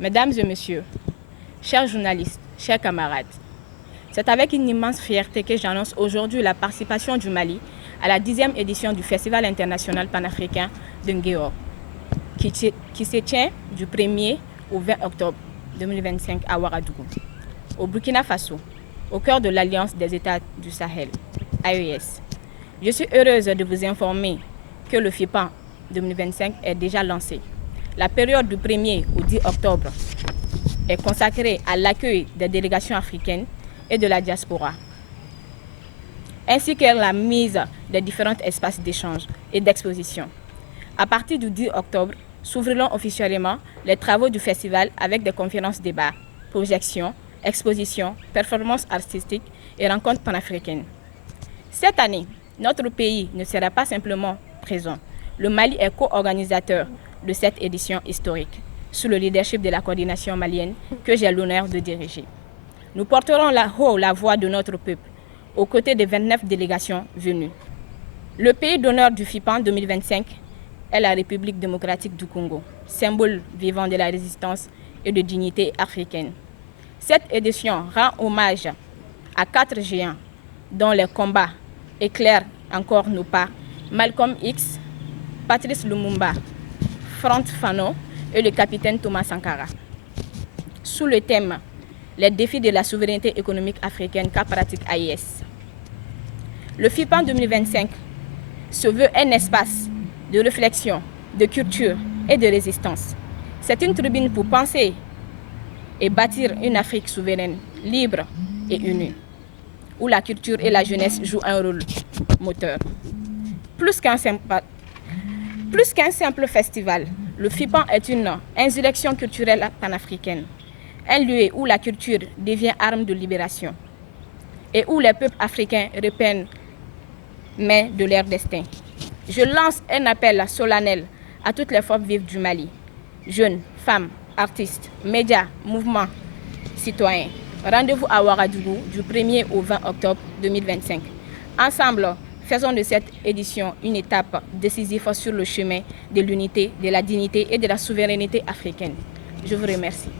Mesdames et messieurs, chers journalistes, chers camarades, c'est avec une immense fierté que j'annonce aujourd'hui la participation du Mali à la 10e édition du Festival international panafricain de Nguéor, qui se tient du 1er au 20 octobre 2025 à Ouagadougou, au Burkina Faso, au cœur de l'Alliance des États du Sahel, AES. Je suis heureuse de vous informer que le FIPAN 2025 est déjà lancé. La période du 1er au 10 octobre est consacrée à l'accueil des délégations africaines et de la diaspora, ainsi qu'à la mise des différents espaces d'échange et d'exposition. À partir du 10 octobre, s'ouvriront officiellement les travaux du festival avec des conférences débats, projections, expositions, performances artistiques et rencontres panafricaines. Cette année, notre pays ne sera pas simplement présent. Le Mali est co-organisateur de cette édition historique, sous le leadership de la coordination malienne que j'ai l'honneur de diriger. Nous porterons haut la voix de notre peuple, aux côtés des 29 délégations venues. Le pays d'honneur du FIPAN 2025 est la République démocratique du Congo, symbole vivant de la résistance et de dignité africaine. Cette édition rend hommage à 4 géants dont les combats éclairent encore nos pas: Malcolm X, Patrice Lumumba, Frantz Fanon et le capitaine Thomas Sankara. Sous le thème « Les défis de la souveraineté économique africaine qu'a pratique AES », le FIPAN 2025 se veut un espace de réflexion, de culture et de résistance. C'est une tribune pour penser et bâtir une Afrique souveraine, libre et unie, où la culture et la jeunesse jouent un rôle moteur. Plus qu'un simple festival, le FIPAN est une insurrection culturelle panafricaine, un lieu où la culture devient arme de libération et où les peuples africains reprennent main de leur destin. Je lance un appel solennel à toutes les forces vives du Mali, jeunes, femmes, artistes, médias, mouvements citoyens. Rendez-vous à Ouagadougou du 1er au 20 octobre 2025. Ensemble, faisons de cette édition une étape décisive sur le chemin de l'unité, de la dignité et de la souveraineté africaine. Je vous remercie.